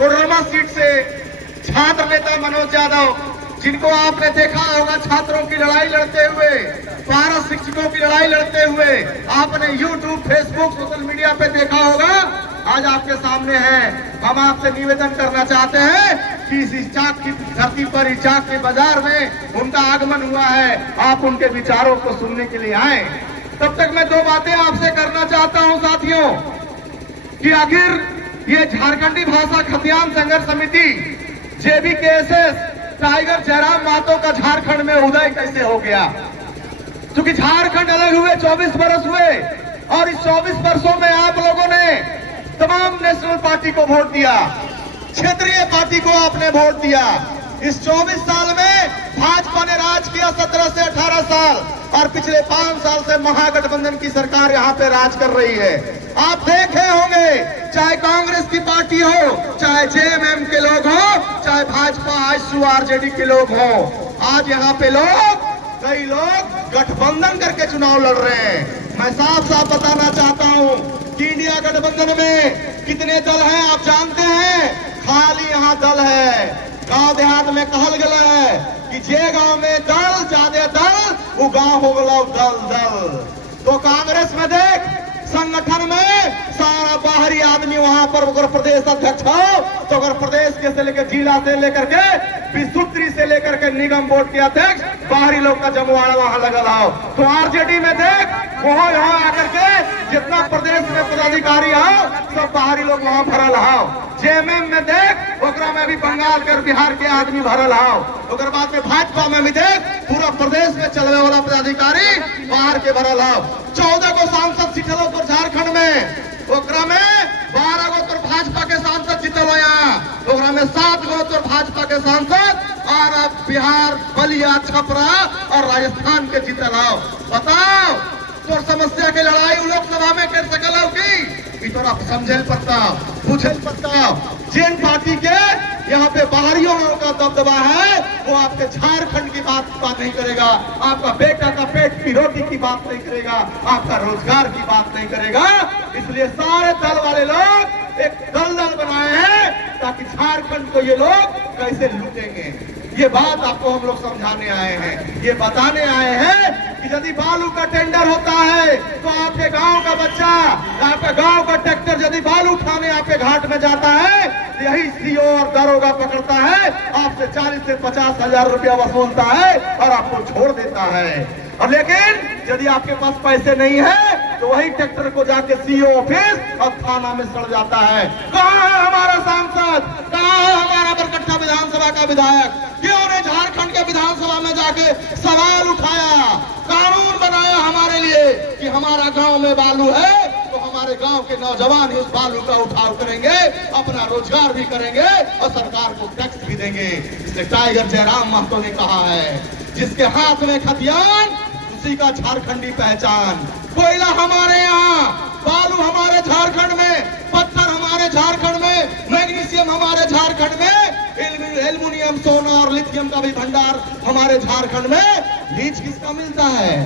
Koderma seat से छात्र नेता मनोज यादव, जिनको आपने देखा होगा छात्रों की लड़ाई लड़ते हुए, पारा शिक्षकों की लड़ाई लड़ते हुए, आपने यूट्यूब, फेसबुक, सोशल मीडिया पे देखा होगा, आज आपके सामने है। हम आपसे निवेदन करना चाहते हैं कि इस चाक की धरती पर, इस चाक के बाजार में उनका आगमन हुआ है, आप उनके विचारों को सुनने के लिए आए। तब तक मैं दो बातें आपसे करना चाहता हूं साथियों, कि आखिर ये झारखंडी भाषा खतियान संघर्ष समिति JBKSS टाइगर जयराम महतो का झारखंड में उदय कैसे हो गया? क्योंकि झारखंड अलग हुए 24 वर्ष हुए, और इस 24 वर्षों में आप लोगों ने तमाम नेशनल पार्टी को वोट दिया, क्षेत्रीय पार्टी को आपने वोट दिया। इस 24 साल में भाजपा ने राज किया 17 से 18 साल, और पिछले 5 साल से महागठबंधन की सरकार यहाँ पे राज कर रही है। आप देखे होंगे, चाहे कांग्रेस की पार्टी हो, चाहे JMM के लोग हो, चाहे भाजपा आजसू RJD के लोग हो, आज यहाँ पे कई लोग गठबंधन करके चुनाव लड़ रहे हैं। मैं साफ साफ बताना चाहता हूँ कि इंडिया गठबंधन में कितने दल हैं आप जानते हैं? खाली यहाँ दल है। गांव देहात में कहल गया है कि जे गांव में दल ज्यादा दल, वो गांव हो गया दल दल। तो कांग्रेस में देख, संगठन में सारा बाहरी आदमी वहां पर अगर प्रदेश अध्यक्ष हो, तो अगर प्रदेश के से लेकर जिला से लेकर के विशुद्री से लेकर के निगम बोर्ड के अध्यक्ष, बाहरी लोग का जमवाड़ा वहां लगा हो। तो RJD में देख, वहां यहाँ आकर के जितना प्रदेश में पदाधिकारी हो, सब बाहरी लोग वहां भरल हो। JMM में देख, ओकरा में भी बंगाल कर बिहार के आदमी भरल हो। ओकर बाद में भाजपा में भी देख, पूरा प्रदेश में चलने वाला पदाधिकारी बाहर के भरल हो। 14 को सांसद सीटल तो झारखंड में, ओकरा में 12 गो तो भाजपा के सांसद जीतल हो यहाँ, ओकरा में 7 गो तो भाजपा के सांसद, और अब बिहार, बलिया, छपरा और राजस्थान के जीतल हो। बताओ, तो समस्या की लड़ाई लोकसभा में कर सकल हो कि तोरा समझे पड़ता, पूछे पड़ता। जिन पार्टी के यहाँ पे बाहरियों का दबदबा है, वो आपके झारखंड की बात नहीं करेगा, आपका बेटा का पेट की रोटी की बात नहीं करेगा, आपका रोजगार की बात नहीं करेगा। इसलिए सारे दल वाले लोग एक दल बनाए हैं ताकि झारखंड को ये लोग कैसे लूटेंगे, ये बात आपको हम लोग समझाने आए हैं। ये बताने आए हैं कि यदि बालू का टेंडर होता है तो आपके गांव का बच्चा, आपके गांव का ट्रैक्टर यदि बालू उठाने आपके घाट में जाता है, यही CO और दरोगा पकड़ता है, आपसे 40 से 50 हजार रुपया वसूलता है और आपको छोड़ देता है। और लेकिन यदि आपके पास पैसे नहीं है तो वही ट्रैक्टर को जाके CO ऑफिस और थाना में सड़ जाता है। कहाँ है हमारा सांसद, कहाँ है हमारा बरकट्टा विधानसभा का विधायक? क्यों ने झारखंड के विधानसभा में जाके सवाल उठाया, कानून बनाया हमारे लिए कि हमारा गांव में बालू है तो हमारे गांव के नौजवान उस बालू का उठाव करेंगे, अपना रोजगार भी करेंगे और सरकार को टैक्स भी देंगे। इसलिए टाइगर जयराम महतो ने कहा है, जिसके हाथ में खतियान उसी का झारखंडी पहचान। कोयला हमारे यहाँ, बालू हमारे झारखंड में, पत्थर हमारे झारखंड में, मैग्नीशियम हमारे झारखंड में, एल्युमिनियम, सोना और लिथियम का भी भंडार हमारे झारखंड में। लीज किसका मिलता है?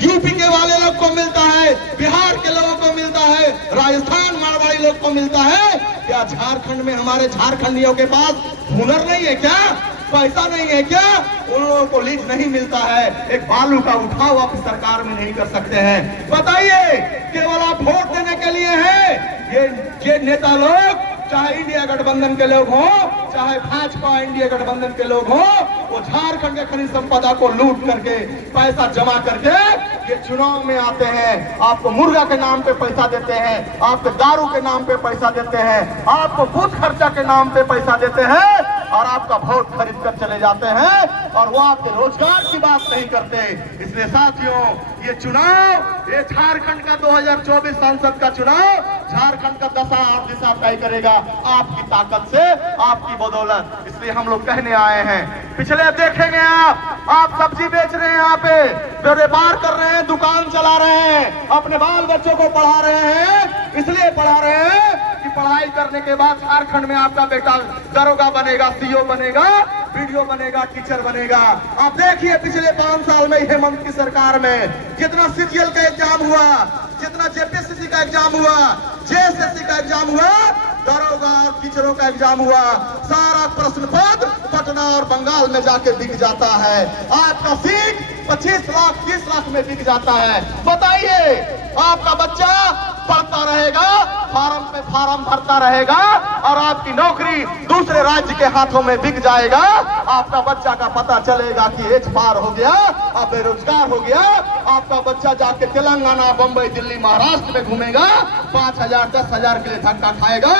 यूपी के वाले लोग को मिलता है, बिहार के लोगों को मिलता है, राजस्थान मारवाड़ी लोग को मिलता है। क्या झारखंड में हमारे झारखंडियों के पास हुनर नहीं है क्या? पैसा नहीं है क्या? उन लोगों को लीज नहीं मिलता है, एक बालू का उठाव आप सरकार में नहीं कर सकते हैं। बताइए, केवल आप वोट देने के लिए है ये नेता लोग, चाहे इंडिया गठबंधन के लोग हो, चाहे भाजपा इंडिया गठबंधन के लोग हो, वो झारखंड के खनिज संपदा को लूट करके, पैसा जमा करके ये चुनाव में आते हैं। आपको मुर्गा के नाम पे पैसा देते हैं, आपको दारू के नाम पे पैसा देते हैं, आपको बूथ खर्चा के नाम पे पैसा देते हैं, और आपका वोट खरीद कर चले जाते हैं, और वो आपके रोजगार की बात नहीं करते। इसलिए साथियों, ये चुनाव, ये झारखंड का 2024 संसद का चुनाव झारखंड का दशा और दिशा तय करेगा आपकी ताकत से, आपकी बदौलत। इसलिए हम लोग कहने आए हैं, पिछले देखेंगे आप सब्जी बेच रहे हैं, यहाँ पे व्यापार कर रहे हैं, दुकान चला रहे हैं, अपने बाल बच्चों को पढ़ा रहे हैं, इसलिए पढ़ा रहे हैं कि पढ़ाई करने के बाद झारखंड में आपका बेटा दरोगा बनेगा, CO बनेगा, वीडियो बनेगा, टीचर बनेगा। आप देखिए पिछले 5 साल में हेमंत की सरकार में जितना CGL का एग्जाम हुआ, जितना JPSC का एग्जाम हुआ, JSSC का एग्जाम हुआ, दरोगा और टीचरों का एग्जाम हुआ, सारा प्रश्न पत्र पटना और बंगाल में जाके बिक जाता है। आपका सीट 25 लाख 30 लाख में बिक जाता है। बताइए, आपका बच्चा पढ़ता रहेगा, फार्म पे फार्म भरता रहेगा और आपकी नौकरी दूसरे राज्य के हाथों में बिक जाएगा। आपका बच्चा का पता चलेगा कि एज पार हो गया, अब बेरोजगार हो गया। आपका बच्चा जाके तेलंगाना, बंबई, दिल्ली, महाराष्ट्र में घूमेगा, 5,000 10,000 के लिए धक्का खाएगा।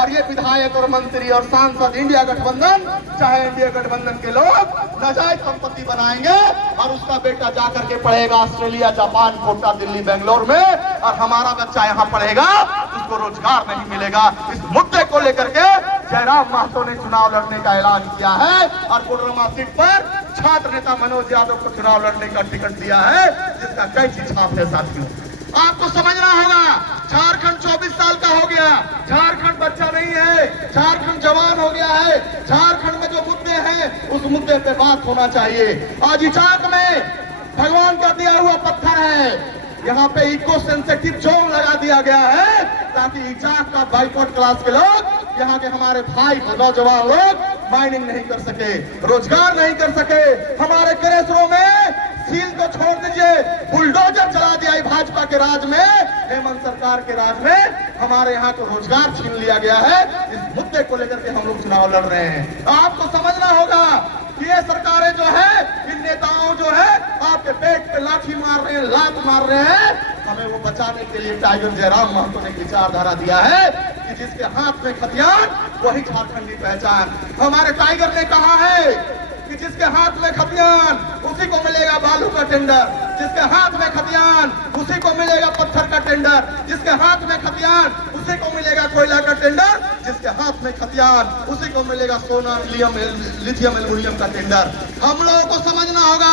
और ये विधायक और मंत्री और सांसद इंडिया गठबंधन, चाहे इंडिया गठबंधन के लोग नाजायज संपत्ति बनाएंगे और उसका बेटा जाकर के पढ़ेगा ऑस्ट्रेलिया, जापान, कोटा, दिल्ली, बेंगलोर में, और हमारा बच्चा यहाँ पढ़ेगा, उसको रोजगार नहीं मिलेगा। इस मुद्दे को लेकर के जयराम महतो ने चुनाव लड़ने का ऐलान किया है और कोडरमा सीट पर छात्र नेता मनोज यादव को चुनाव लड़ने का टिकट दिया है, जिसका कैंची छाप है। साथियों, आपको समझना होगा, झारखंड 24 साल का हो गया, झारखंड बच्चा नहीं है, झारखंड जवान हो गया है। झारखंड में जो मुद्दे हैं उस मुद्दे पे बात होना चाहिए। आज इचाक में भगवान का दिया हुआ पत्थर है, यहाँ पे इको सेंसिटिव जोन लगा दिया गया है ताकि इचाक का बाइकआउट क्लास के लोग, यहाँ के हमारे भाई नौजवान लोग माइनिंग नहीं कर सके, रोजगार नहीं कर सके। हमारे क्रेशरों में सील को छोड़ दीजिए, बुलडोजर चला दिया भाजपा के राज में, हेमंत सरकार के राज में हमारे यहाँ को रोजगार छीन लिया गया है। इस मुद्दे को लेकर के हम लोग चुनाव लड़ रहे हैं। आपको समझना होगा कि ये सरकारें जो है, इन नेताओं जो है आपके पेट पे लाठी मार रहे हैं, लात मार रहे हैं। हमें वो बचाने के लिए टाइगर जयराम महतो ने विचारधारा दिया है कि जिसके हाथ में खतियान वही झारखंडी पहचान। हमारे टाइगर ने कहा है कि जिसके हाथ में खतियान उसी को मिलेगा बालू का टेंडर, जिसके हाथ में खतियान उसी को मिलेगा पत्थर का टेंडर, जिसके हाथ में खतियान उसी को मिलेगा कोयला का टेंडर, जिसके हाथ में खतियान उसी को मिलेगा सोना, लिथियम एल्युमिनियम का टेंडर। हम लोगों को समझना होगा,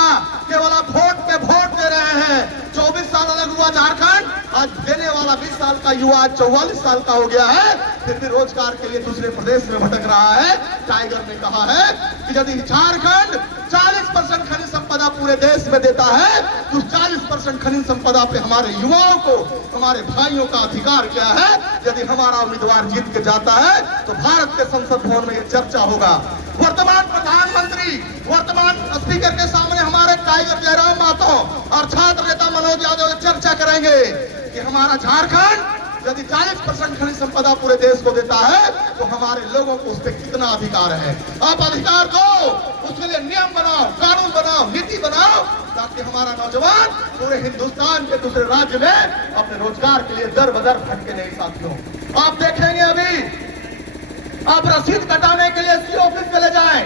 केवल आप वोट पे वोट दे रहे हैं। 24 साल अलग हुआ झारखंड, आज देने वाला 20 साल का युवा 44 साल का हो गया है, फिर भी रोजगार के लिए दूसरे प्रदेश में भटक रहा है। टाइगर ने कहा है कि यदि झारखंड 40% खनिज संपदा पूरे देश में देता है तो 40% खनिज संपदा पे हमारे युवाओं को, हमारे भाइयों का अधिकार क्या है। यदि हमारा उम्मीदवार जीत के जाता है तो भारत के संसद भवन में ये चर्चा होगा। वर्तमान प्रधानमंत्री, वर्तमान स्पीकर के सामने हमारे टाइगर जयराम महतो और छात्र नेता मनोज यादव चर्चा करेंगे कि हमारा झारखंड यदि 40% खनिज संपदा पूरे देश को देता है तो हमारे लोगों को उस पर कितना अधिकार है। आप अधिकार दो, उसके लिए नियम बनाओ, कानून बनाओ, नीति बनाओ, ताकि हमारा नौजवान पूरे हिंदुस्तान के दूसरे राज्य में अपने रोजगार के लिए दर बदर भटके नहीं। साथियों, आप देखेंगे अभी आप रसीद कटाने के लिए सीओ ऑफिस चले जाएं,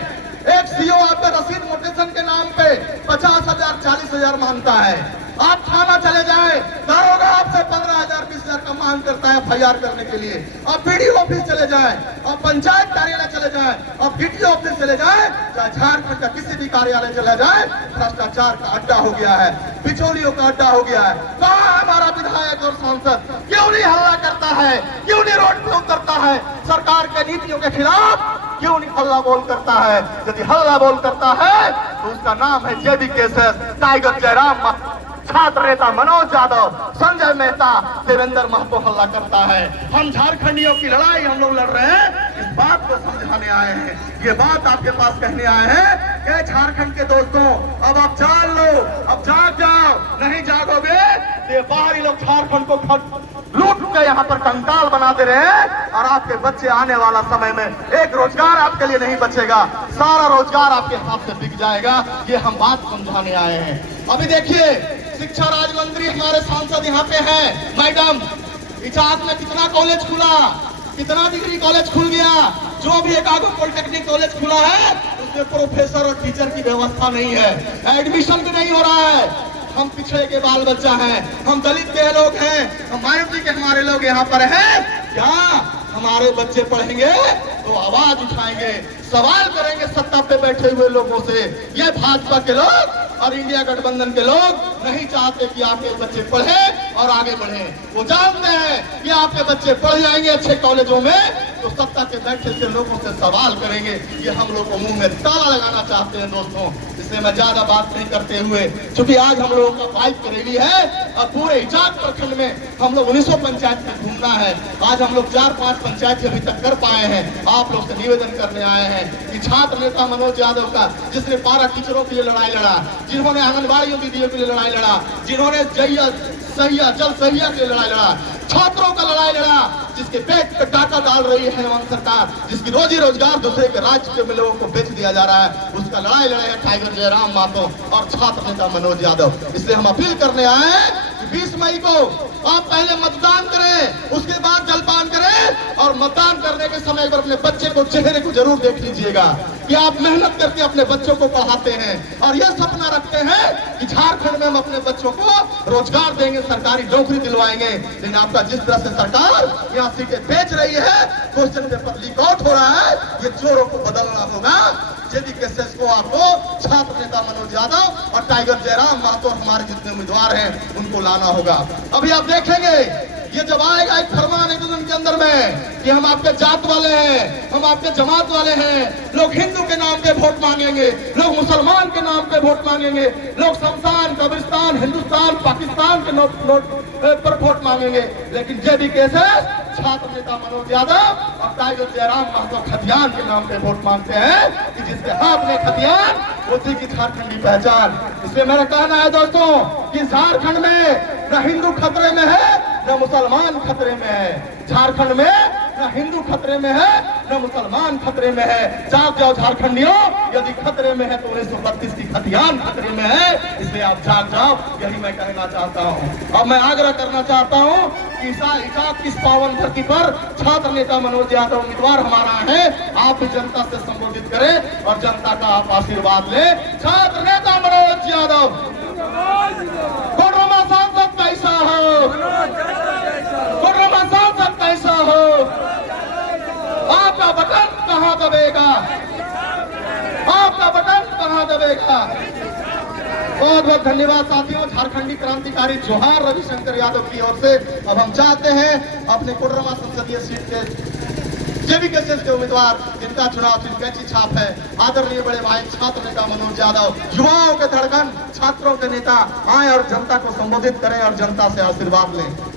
एक सीओ आपके रसीद मोटेशन के नाम पे 50,000 40,000 मांगता है। आप थाना चले जाए, दरोगा आपसे 15,000 20,000 का मांग करता है FIR करने के लिए। आप बीडीओ ऑफिस चले जाए, आप पंचायत कार्यालय चले जाए, आप डीटीओ ऑफिस चले जाए, चाहे झारखंड का किसी भी कार्यालय चला जाए, भ्रष्टाचार का अड्डा हो गया है, बिचौलियों का अड्डा हो गया है। कहाँ हमारा विधायक और सांसद? क्यों नहीं हल्ला करता है? क्यों नहीं रोड पे उतरता है? सरकार के नीतियों के खिलाफ क्यों नहीं हल्ला बोल करता है? यदि हल्ला बोल करता है तो उसका नाम है जेबी केसेस, टाइगर जयराम, छात्र नेता मनोज यादव, संजय मेहता, देवेंद्र महतो हल्ला करता है। हम झारखंडियों की लड़ाई हम लोग लड़ रहे हैं, इस बात को समझाने आए हैं। ये बात आपके पास कहने आए हैं कि झारखंड के दोस्तों, अब आप जाग लो, अब जाग जाओ। नहीं जागोगे तो ये बाहरी लोग झारखंड को लूट के यहाँ पर कंकाल बना दे रहे हैं और आपके बच्चे आने वाला समय में एक रोजगार आपके लिए नहीं बचेगा, सारा रोजगार आपके हाथ से बिक जाएगा। ये हम बात समझाने आए हैं। अभी देखिए, शिक्षा राज्य मंत्री हमारे सांसद यहाँ पे हैं, मैडम, इचाक में कितना कॉलेज खुला, कितना डिग्री कॉलेज खुल गया। जो भी एकागो पॉलिटेक्निक कॉलेज खुला है उसमें प्रोफेसर और टीचर की व्यवस्था नहीं है, एडमिशन भी नहीं हो रहा है। हम पिछड़े के बाल बच्चा हैं, हम दलित के लोग हैं, हम माइनॉरिटी के हमारे लोग यहाँ पर हैं। क्या हमारे बच्चे पढ़ेंगे तो आवाज उठाएंगे, सवाल करेंगे सत्ता पे बैठे हुए लोगों से। ये भाजपा के लोग और इंडिया गठबंधन के लोग नहीं चाहते कि आपके बच्चे पढ़े और आगे बढ़े। वो जानते हैं कि आपके बच्चे पढ़ जाएंगे अच्छे कॉलेजों में तो सत्ता के बैठे से लोगों से सवाल करेंगे। ये हम लोग को मुंह में ताला लगाना चाहते हैं दोस्तों। इसलिए मैं ज्यादा बात नहीं करते हुए, क्योंकि आज हम लोगों का 5 रैली है और पूरे इजाक प्रखंड में हम लोग 1900 पंचायत में घूमना है। आज हम लोग 4-5 पंचायत अभी तक कर पाए हैं। आप लोग से निवेदन करने आए हैं कि छात्र नेता मनोज यादव का, जिसने पारा टीचरों के लिए लड़ाई लड़ा, जिन्होंने आंगनबाड़ी दीदियों के लिए लड़ाई लड़ा, जिन्होंने जल सहिया के लिए लड़ाई लड़ा, छात्रों का लड़ाई लड़ा, जिसके पेट पे टाका डाल रही है हेमंत सरकार, जिसकी रोजी रोजगार दूसरे के राज्य के लोगों को बेच दिया जा रहा है, उसका लड़ाई लड़े है टाइगर जयराम मातो और छात्र नेता मनोज यादव। इसलिए हम अपील करने आए हैं कि 20 मई को आप पहले मतदान करें, उसके बाद जलपान करें और मतदान करने के समय पर अपने बच्चे को चेहरे को जरूर देख लीजिएगा कि आप मेहनत करके अपने बच्चों को पढ़ाते हैं और यह सपना रखते हैं कि झारखंड में हम अपने बच्चों को रोजगार देंगे, सरकारी नौकरी दिलवाएंगे। लेकिन आपका जिस तरह से सरकार यहाँ सीटें बेच रही है, क्वेश्चन पेपर लीक आउट हो रहा है, ये चोरों को बदलना होगा। जेडी केसेस को आपको छात्र नेता मनोज यादव और टाइगर जयराम मातो और हमारे जितने उम्मीदवार हैं उनको लाना होगा। अभी आप देखेंगे ये जब आएगा एक फरमान एक दिन के अंदर में कि हम आपके जात वाले हैं, हम आपके जमात वाले हैं, लोग हिंदू के नाम पे वोट मांगेंगे, लोग मुसलमान के नाम पे वोट मांगेंगे, लोग शमशान कब्रिस्तान हिंदुस्तान पाकिस्तान के नोट पर वोट मांगेंगे। लेकिन जेडी केसेस छात्र नेता मनोज यादव और टाइगर जयराम महतो खतियान के नाम पे वोट मांगते हैं कि जिसके हाथ में खतियान उसी की झारखंडी पहचान। इसलिए मेरा कहना है दोस्तों कि झारखंड में न हिंदू खतरे में है न मुसलमान खतरे में है। झारखंड में न हिंदू खतरे में है न मुसलमान खतरे में है। जाग जाओ झारखंडियों, यदि खतरे में है तो 1932 की खतियान खतरे में है। इसलिए आप जाग जाओ, यही मैं कहना चाहता हूँ। अब मैं आग्रह करना चाहता हूँ कि इजाक इस पावन धरती पर छात्र नेता मनोज यादव उम्मीदवार हमारा है। आप भी जनता से संबोधित करें और जनता का आप आशीर्वाद लें। छात्र नेता मनोज यादव, कोडरमा सांसद कैसा हो, कोडरमा सांसद कैसा हो, आपका बटन कहाँ दबेगा, आपका बटन कहाँ दबेगा। बहुत बहुत धन्यवाद साथियों। झारखंडी क्रांतिकारी जोहार रविशंकर यादव की ओर से। अब हम चाहते हैं अपने कोडरमा संसदीय सीट के जेबी केसेस के उम्मीदवार जिनका चुनाव जिनकी अच्छी छाप है, आदरणीय बड़े भाई छात्र नेता मनोज यादव, युवाओं के धड़कन, छात्रों के नेता, आए और जनता को संबोधित करें और जनता से आशीर्वाद लें।